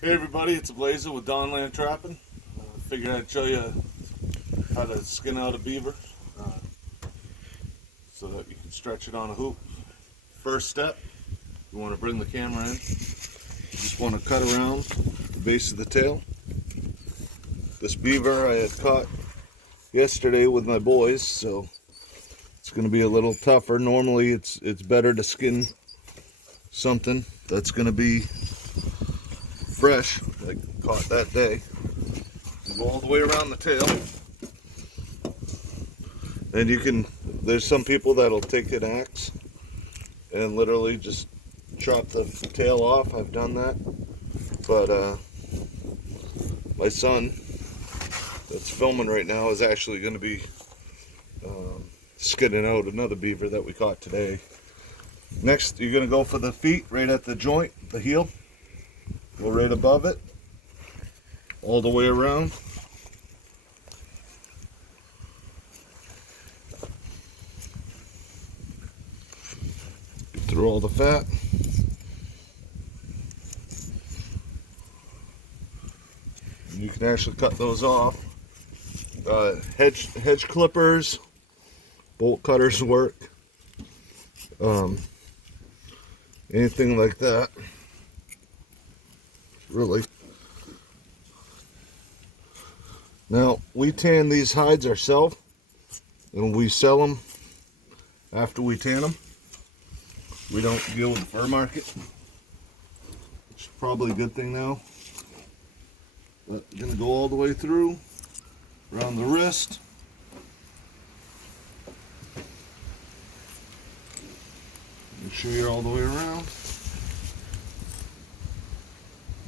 Hey everybody, it's Blazer with Donland Trapping. Figured I'd show you how to skin out a beaver so that you can stretch it on a hoop. First step, you want to bring the camera in. You just want to cut around the base of the tail. This beaver I had caught yesterday with my boys, so it's going to be a little tougher. Normally it's better to skin something that's going to be fresh, like caught that day. Go all the way around the tail, and you can, there's some people that'll take an axe and literally just chop the tail off. I've done that, but my son that's filming right now is actually going to be skinning out another beaver that we caught today. Next, you're going to go for the feet right at the joint, the heel. Go right above it, all the way around. Get through all the fat. And you can actually cut those off. Hedge clippers, bolt cutters work. Anything like that. Really. Now, we tan these hides ourselves, and we sell them after we tan them. We don't deal with the fur market, which is probably a good thing now. But I'm going to go all the way through, around the wrist. Make sure you're all the way around.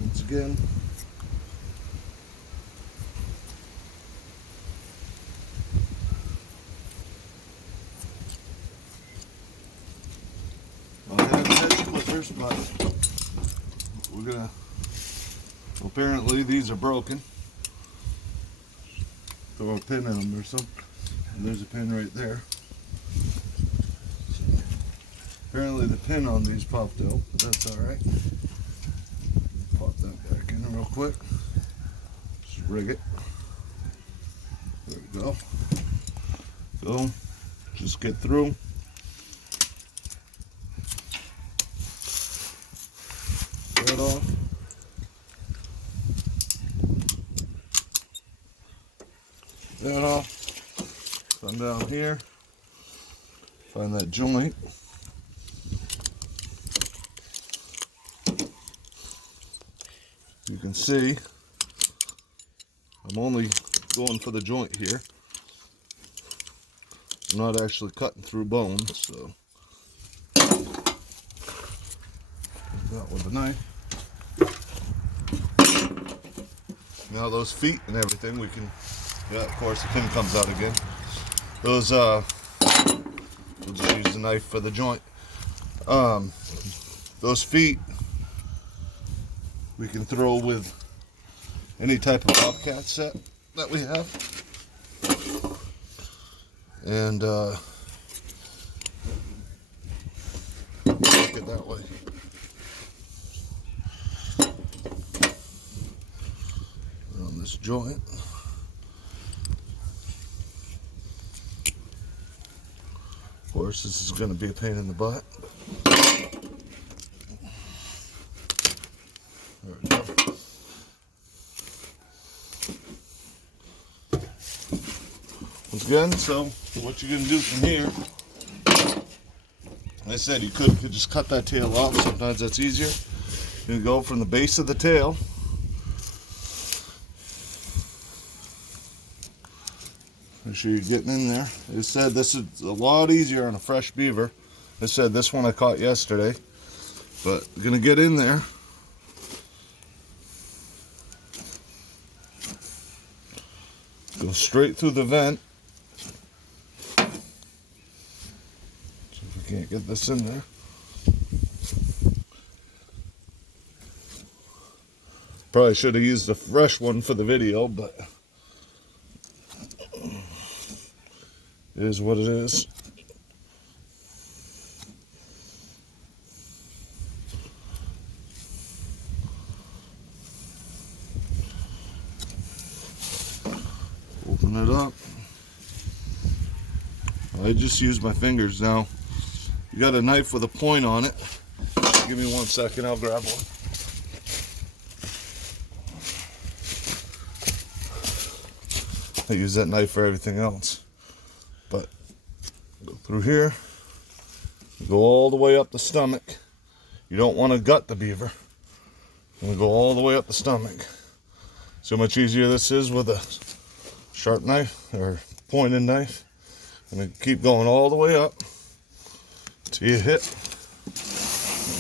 Once again. I have hedge clippers, but we're gonna, apparently these are broken. Throw a pin in them or something. And there's a pin right there. Apparently the pin on these popped out, but that's alright. Pop that back in real quick. Just rig it. There we go. So, just get through. That off. That off. Come down here. Find that joint. You can see I'm only going for the joint here. I'm not actually cutting through bone, so that with a knife. Now those feet and everything we can, yeah, of course the pin comes out again. Those we'll just use the knife for the joint. Those feet we can throw with any type of bobcat set that we have. And make it that way. On this joint. Of course, this is going to be a pain in the butt. There we go. Once again, so what you're going to do from here, like I said, you could just cut that tail off. Sometimes that's easier. You're going to go from the base of the tail. Make sure you're getting in there. It said this is a lot easier on a fresh beaver. I said this one I caught yesterday, but you're going to get in there. Go straight through the vent. See if we can't get this in there. Probably should have used a fresh one for the video, but it is what it is. open it up. I just use my fingers now. You got a knife with a point on it. Give me 1 second, I'll grab one. I use that knife for everything else. But go through here, go all the way up the stomach. You don't want to gut the beaver. And go all the way up the stomach. See how much easier this is with a sharp knife or pointed knife. And then keep going all the way up till you hit.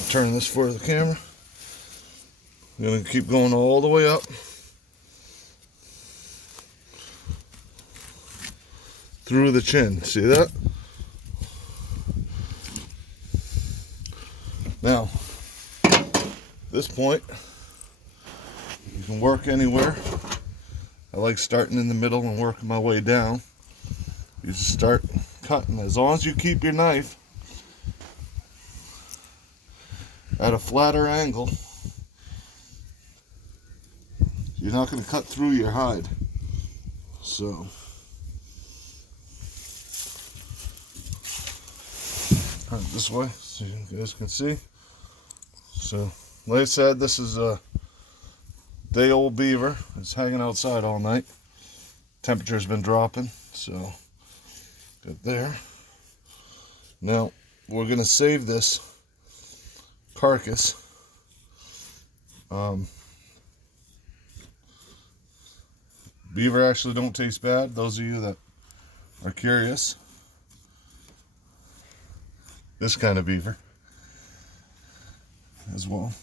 Turn this for the camera. I'm going to keep going all the way up through the chin. See that? Now, at this point, you can work anywhere. I like starting in the middle and working my way down. You just start cutting. As long as you keep your knife at a flatter angle, you're not going to cut through your hide. So, this way so you guys can see. So, like I said, this is a day-old beaver. It's hanging outside all night. Temperature's been dropping, so good there. Now, we're going to save this carcass. Beaver actually don't taste bad, those of you that are curious. This kind of beaver as well.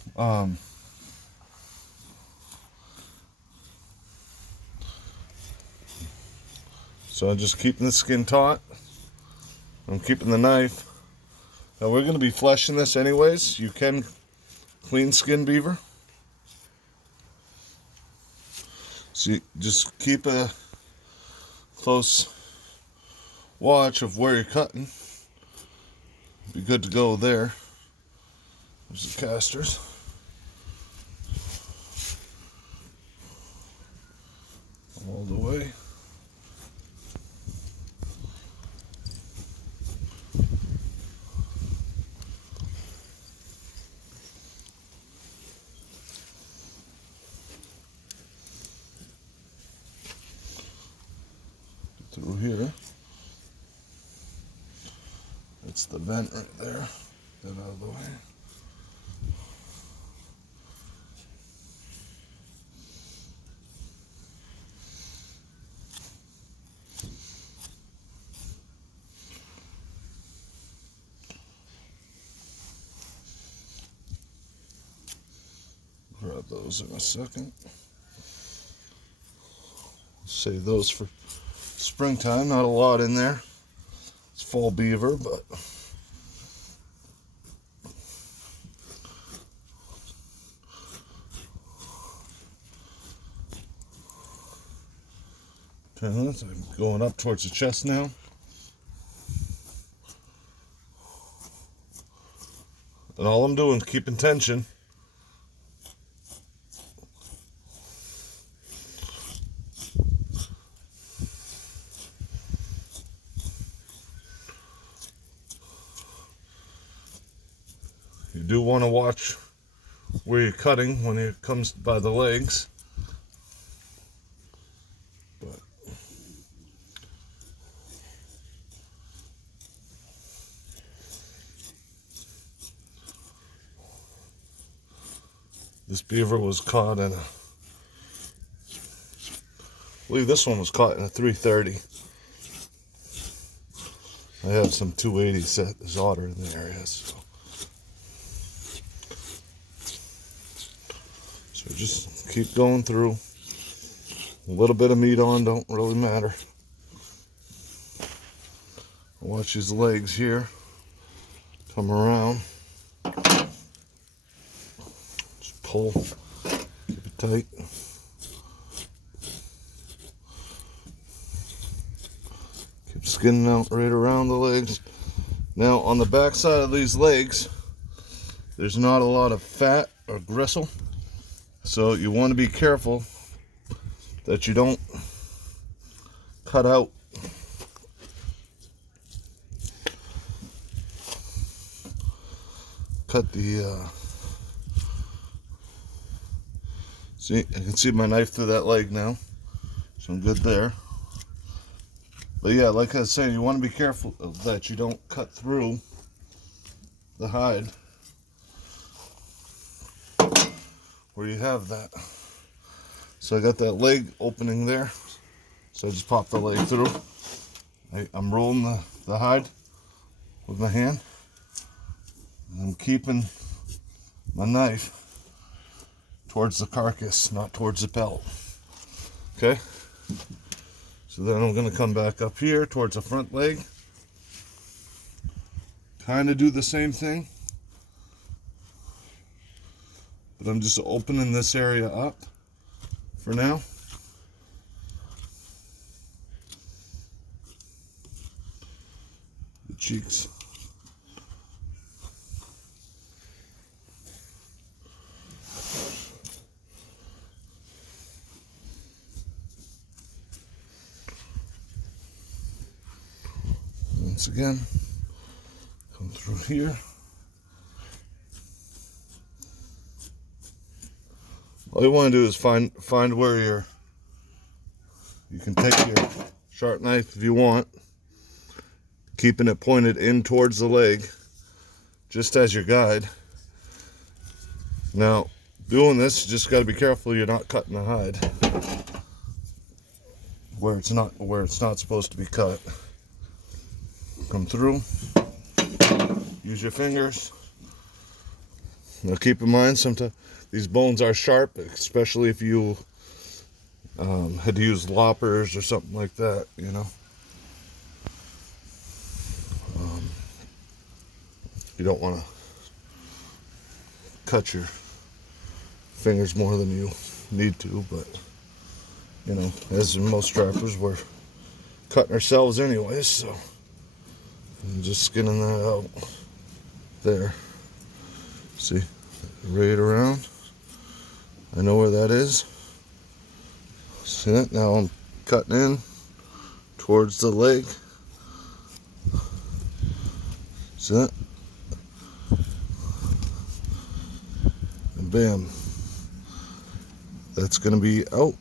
So I'm just keeping the skin taut. I'm keeping the knife. Now we're going to be fleshing this anyways. You can clean skin beaver. So you just keep a close watch of where you're cutting. Be good to go there. There's the casters. All the way. Through here. It's the vent right there. Get out of the way. Grab those in a second. Save those for springtime. Not a lot in there. It's fall beaver, but I'm going up towards the chest now. And all I'm doing is keeping tension. You do want to watch where you're cutting when it comes by the legs. But this beaver was caught in a, I believe this one was caught in a 330. I have some 280 set. There's otter in the area, so just keep going through. A little bit of meat on, don't really matter. Watch his legs here. Come around. Just pull. Keep it tight. Keep skinning out right around the legs. Now on the back side of these legs, there's not a lot of fat or gristle. So you want to be careful that you don't cut out the see, I can see my knife through that leg now, so I'm good there. But yeah, like I was saying, you want to be careful that you don't cut through the hide where you have that. So I got that leg opening there, so I just pop the leg through. I'm rolling the hide with my hand, and I'm keeping my knife towards the carcass, not towards the pelt. Okay? So then I'm going to come back up here towards the front leg. Kind of do the same thing, but I'm just opening this area up for now. The cheeks. Once again, come through here. All you want to do is find where you can take your sharp knife if you want, keeping it pointed in towards the leg, just as your guide. Now, doing this, you just got to be careful you're not cutting the hide where it's not supposed to be cut. Come through, use your fingers. Now keep in mind, sometimes these bones are sharp, especially if you had to use loppers or something like that, you know. You don't want to cut your fingers more than you need to, but you know, as in most trappers, we're cutting ourselves anyways, so I'm just skinning that out there. See, right around. I know where that is. See that? Now I'm cutting in towards the leg. See that? And bam. That's gonna be out.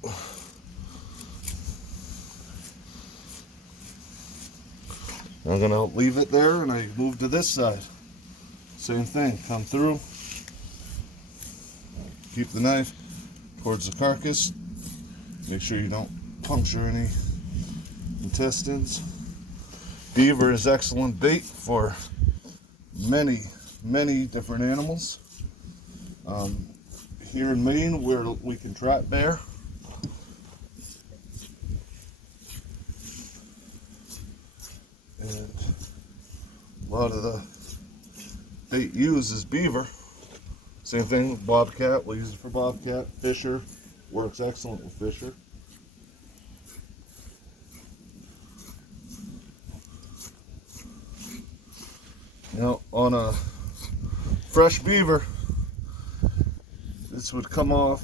I'm gonna leave it there and I move to this side. Same thing, come through, keep the knife towards the carcass, make sure you don't puncture any intestines. Beaver is excellent bait for many different animals. Here in Maine, where we can trap bear, and a lot of the bait used is beaver. Same thing with bobcat. We'll use it for bobcat. Fisher works excellent with fisher. Now, on a fresh beaver, this would come off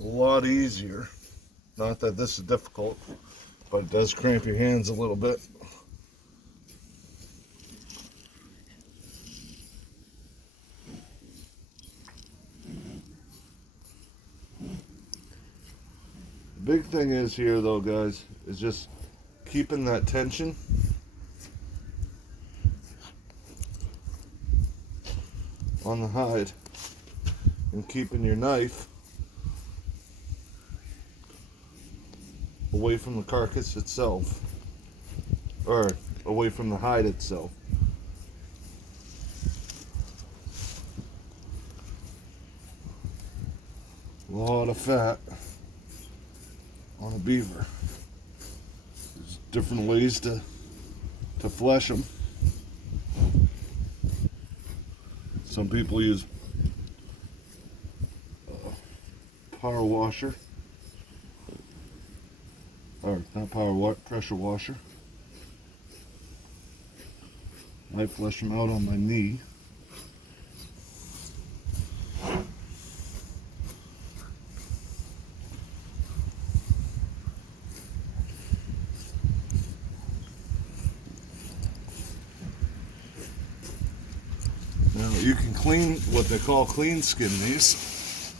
a lot easier. Not that this is difficult, but it does cramp your hands a little bit. The big thing is here though, guys, is just keeping that tension. On the hide and keeping your knife away from the carcass itself, or away from the hide itself. A lot of fat on a beaver. There's different ways to flesh them. Some people use power washer, or not pressure washer. I flesh them out on my knee. you can clean what they call clean skin these,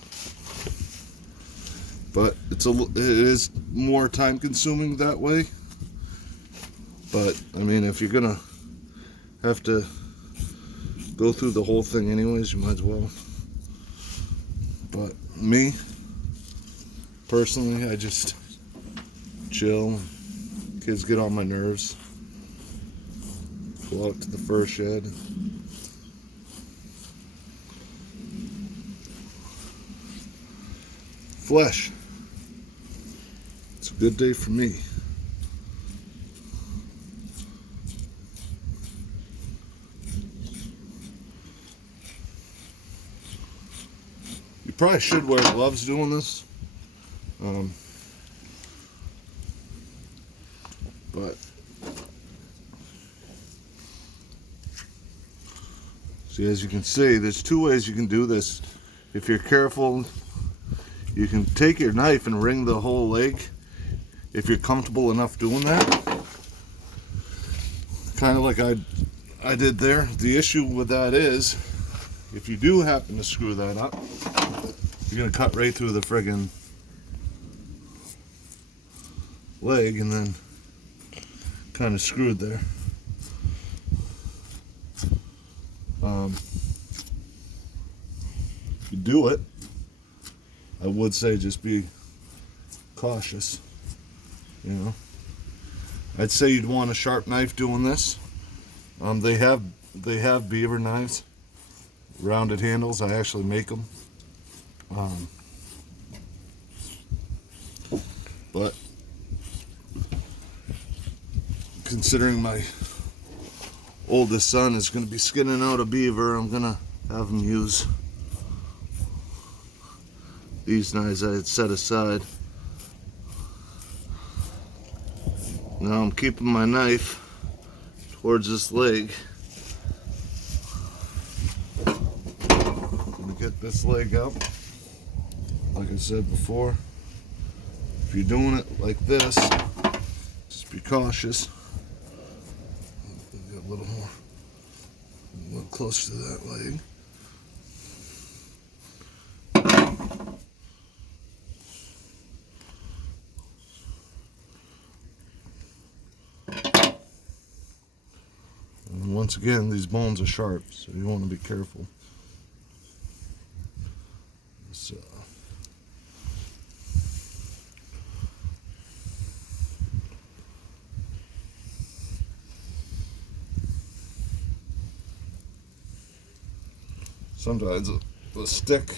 but it is more time consuming that way. But I mean, if you're gonna have to go through the whole thing anyways, you might as well. But me personally, I just chill. Kids get on my nerves. Go out to the fur shed. Flesh. It's a good day for me. You probably should wear gloves doing this. But see, as you can see, there's two ways you can do this. If you're careful, you can take your knife and wring the whole leg if you're comfortable enough doing that. Kind of like I did there. The issue with that is, if you do happen to screw that up, you're going to cut right through the friggin' leg and then kind of screwed there. If you do it, I would say just be cautious, you know. I'd say you'd want a sharp knife doing this. They have beaver knives, rounded handles. I actually make them. But considering my oldest son is going to be skinning out a beaver, I'm going to have him use these knives I had set aside. Now I'm keeping my knife towards this leg. I'm going to get this leg up. Like I said before, if you're doing it like this, just be cautious. Get a little closer to that leg. And once again, these bones are sharp, so you want to be careful. So sometimes a stick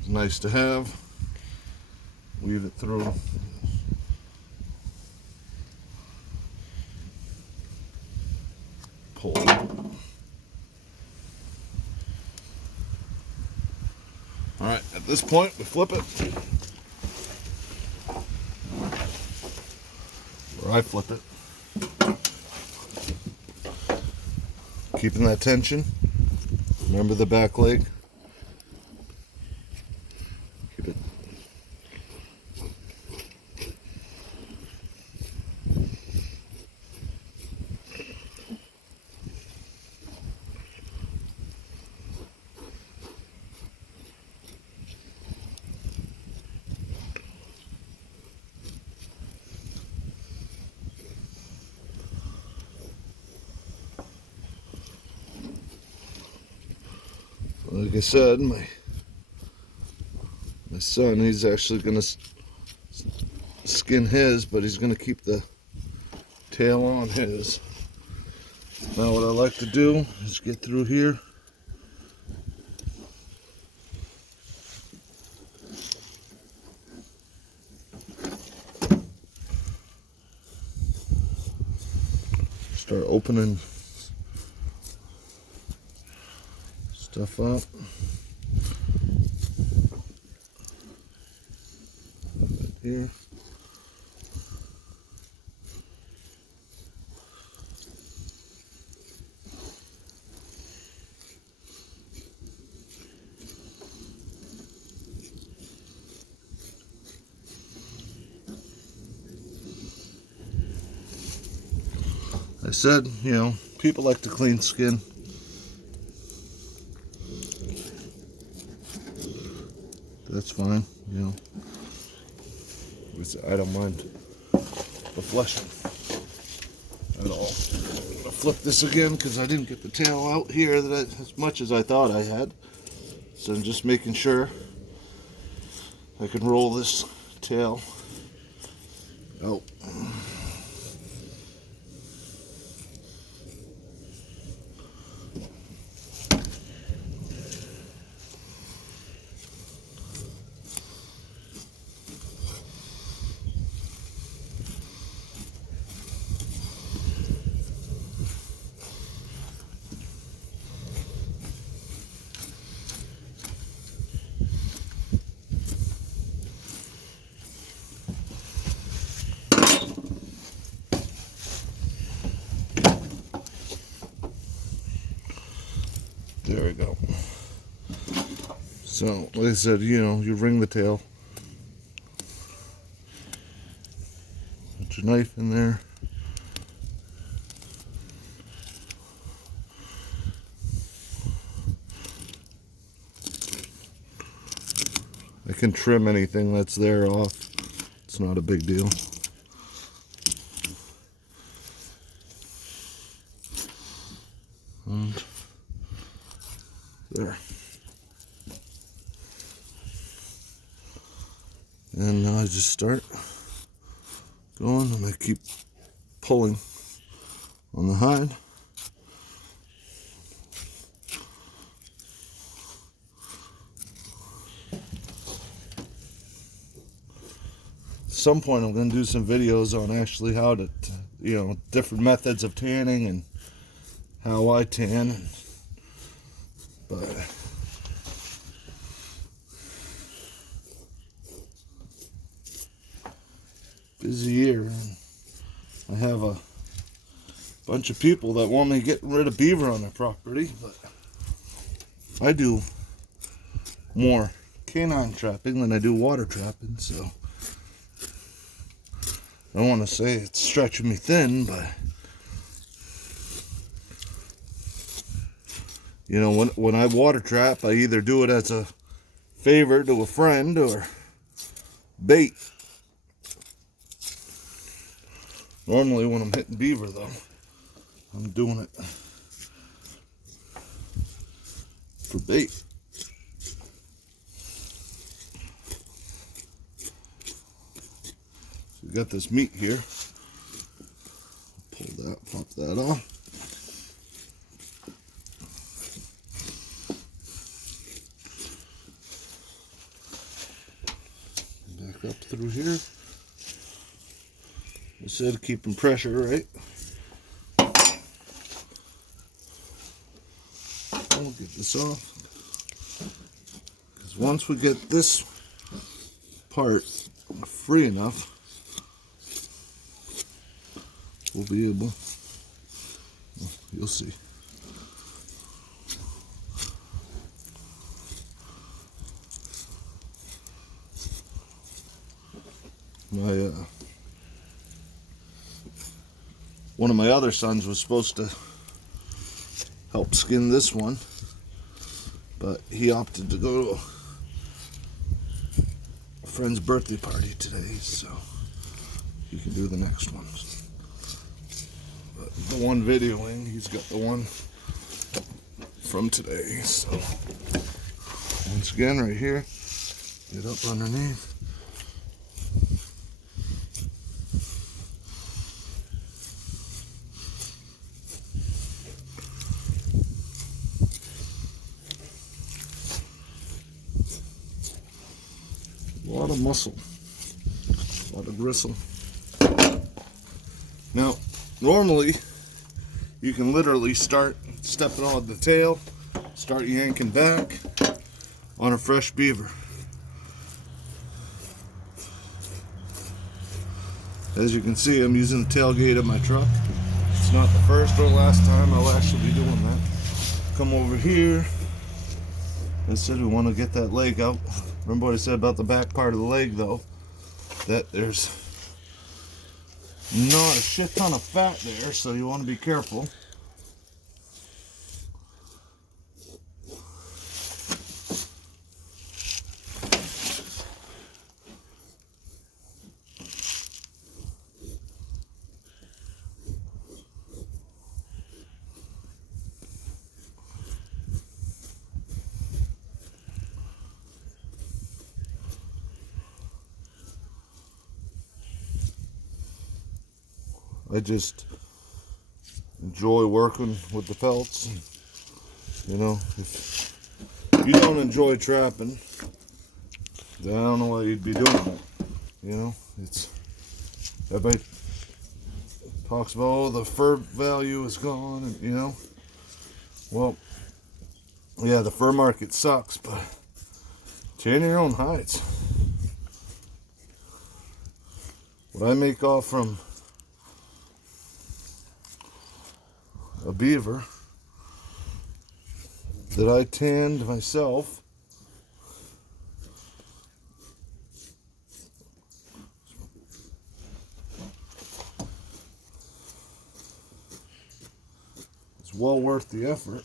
is nice to have. Weave it through. Pull. Alright, at this point we flip it. Or I flip it. Keeping that tension. Remember the back leg? Keep it. Like I said, my son, he's actually going to skin his, but he's going to keep the tail on his. Now what I like to do is get through here. Start opening stuff up. Right here. I said, you know, people like to clean skin. that's fine, you know. I don't mind the fleshing at all. I'm gonna flip this again because I didn't get the tail out here as much as I thought I had. So I'm just making sure I can roll this tail out. There we go. So, like I said, you know, you wring the tail. Put your knife in there. I can trim anything that's there off. It's not a big deal. And there. And now I just start going and I keep pulling on the hide. At some point I'm going to do some videos on actually how to, you know, different methods of tanning and how I tan. But busy year, and I have a bunch of people that want me getting rid of beaver on their property, but I do more canine trapping than I do water trapping, so I don't want to say it's stretching me thin, but you know, when I water trap, I either do it as a favor to a friend or bait. Normally when I'm hitting beaver though, I'm doing it for bait. So we got this meat here. Pull that, pop that off. Back up through here. I said keeping pressure, right? I'll get this off. Because once we get this part free enough, we'll be able, well, you'll see. One of my other sons was supposed to help skin this one, but he opted to go to a friend's birthday party today, so he can do the next one. But the one videoing, he's got the one from today, so once again right here, get up underneath. A lot of muscle, a lot of gristle. Now, normally, you can literally start stepping on the tail, start yanking back on a fresh beaver. As you can see, I'm using the tailgate of my truck. It's not the first or last time I'll actually be doing that. Come over here. I said we want to get that leg out. Remember what I said about the back part of the leg though? That there's not a shit ton of fat there, so you want to be careful. I just enjoy working with the pelts. You know, if you don't enjoy trapping, then I don't know what you'd be doing. You know, it's everybody talks about, oh, the fur value is gone, and you know, well, yeah, the fur market sucks, but tanning your own hides. What I make off from a beaver that I tanned myself, it's well worth the effort.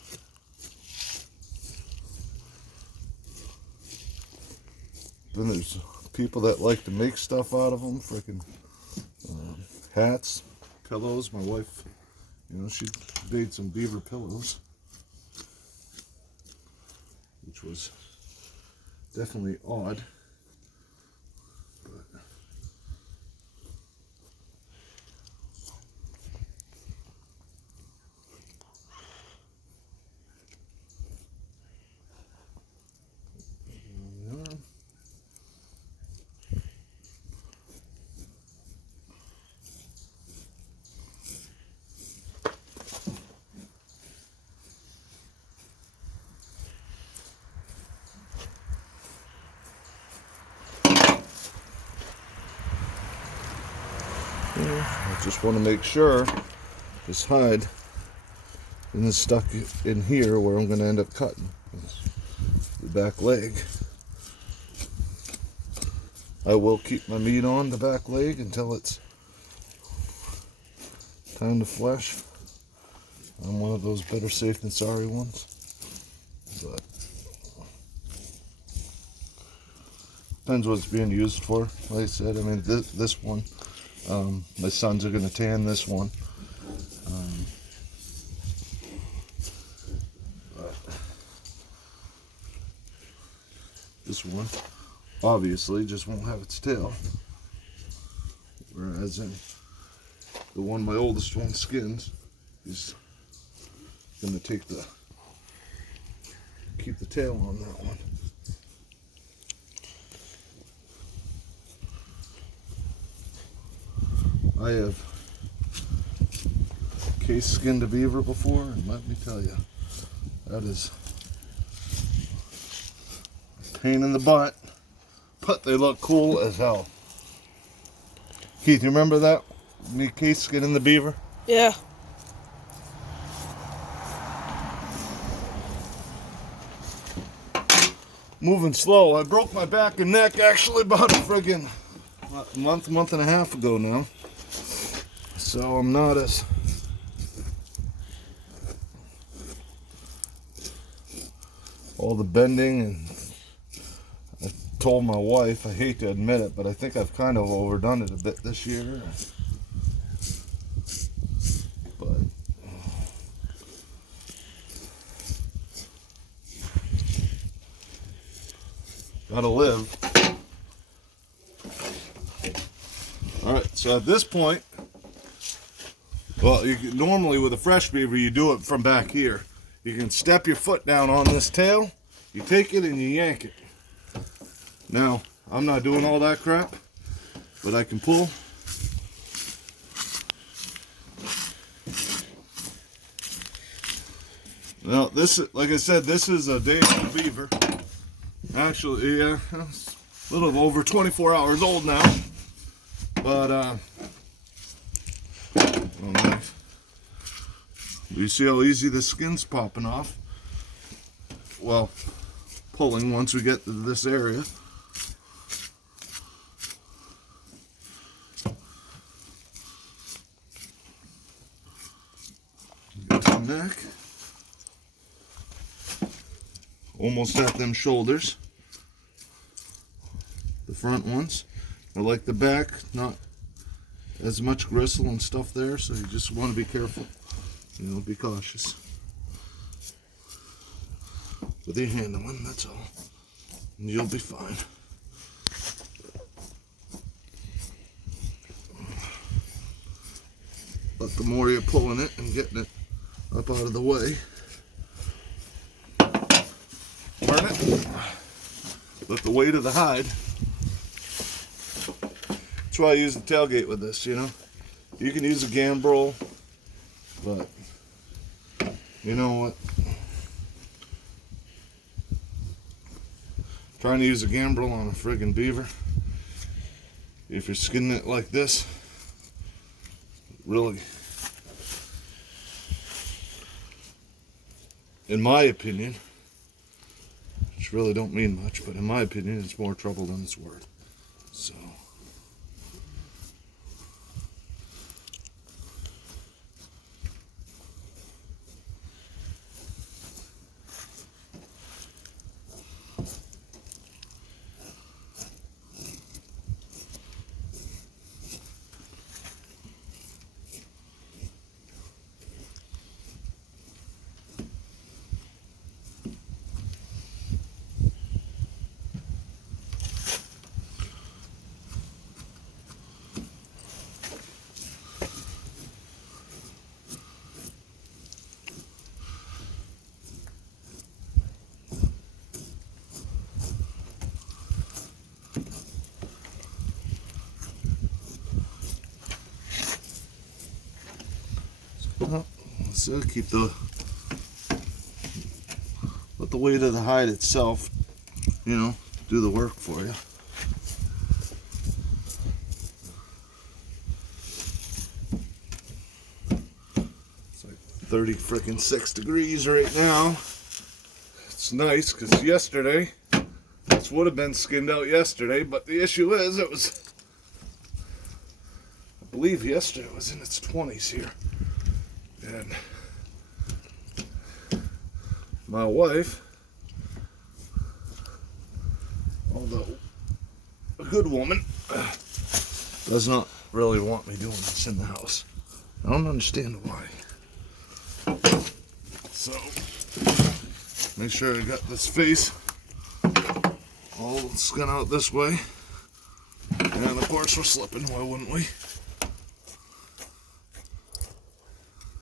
Then there's people that like to make stuff out of them, freaking hats, pillows. My wife, you know, she made some beaver pillows, which was definitely odd. But I just want to make sure this hide isn't stuck in here where I'm going to end up cutting the back leg. I will keep my meat on the back leg until it's time to flesh. I'm one of those better safe than sorry ones, but depends what it's being used for. Like I said, I mean, this one, my sons are going to tan this one. This one obviously just won't have its tail, whereas in the one my oldest one skins, he's going to keep the tail on that one. I have case skinned a beaver before, and let me tell you, that is a pain in the butt, but they look cool as hell. Keith, you remember that? Me case skinning the beaver? Yeah. Moving slow. I broke my back and neck actually about a friggin' month and a half ago now. So I'm not as all the bending, and I told my wife, I hate to admit it, but I think I've kind of overdone it a bit this year. But gotta live. Alright, so at this point, well, normally with a fresh beaver, you do it from back here. You can step your foot down on this tail, you take it and you yank it. Now, I'm not doing all that crap, but I can pull. Now, this, like I said, this is a day-old beaver. Actually, yeah, it's a little over 24 hours old now. But, oh, nice. You see how easy the skin's popping off? Well, pulling once we get to this area. Get to the neck. Almost at them shoulders. The front ones. I like the back, not as much gristle and stuff there, so you just want to be careful. You know, be cautious with your handling, that's all. And you'll be fine. But the more you're pulling it and getting it up out of the way, turn it, let the weight of the hide. That's why I use the tailgate with this, you know. You can use a gambrel, but you know what? Trying to use a gambrel on a friggin' beaver, if you're skinning it like this, really, in my opinion, which really don't mean much, but in my opinion, it's more trouble than it's worth. So. So keep let the weight of the hide itself, you know, do the work for you. It's like 36 degrees right now. It's nice because yesterday, this would have been skinned out yesterday, but the issue is it was, I believe yesterday it was in its 20s here. And my wife, although a good woman, does not really want me doing this in the house. I don't understand why. So, make sure I got this face all skinned out this way. And of course we're slipping, why wouldn't we?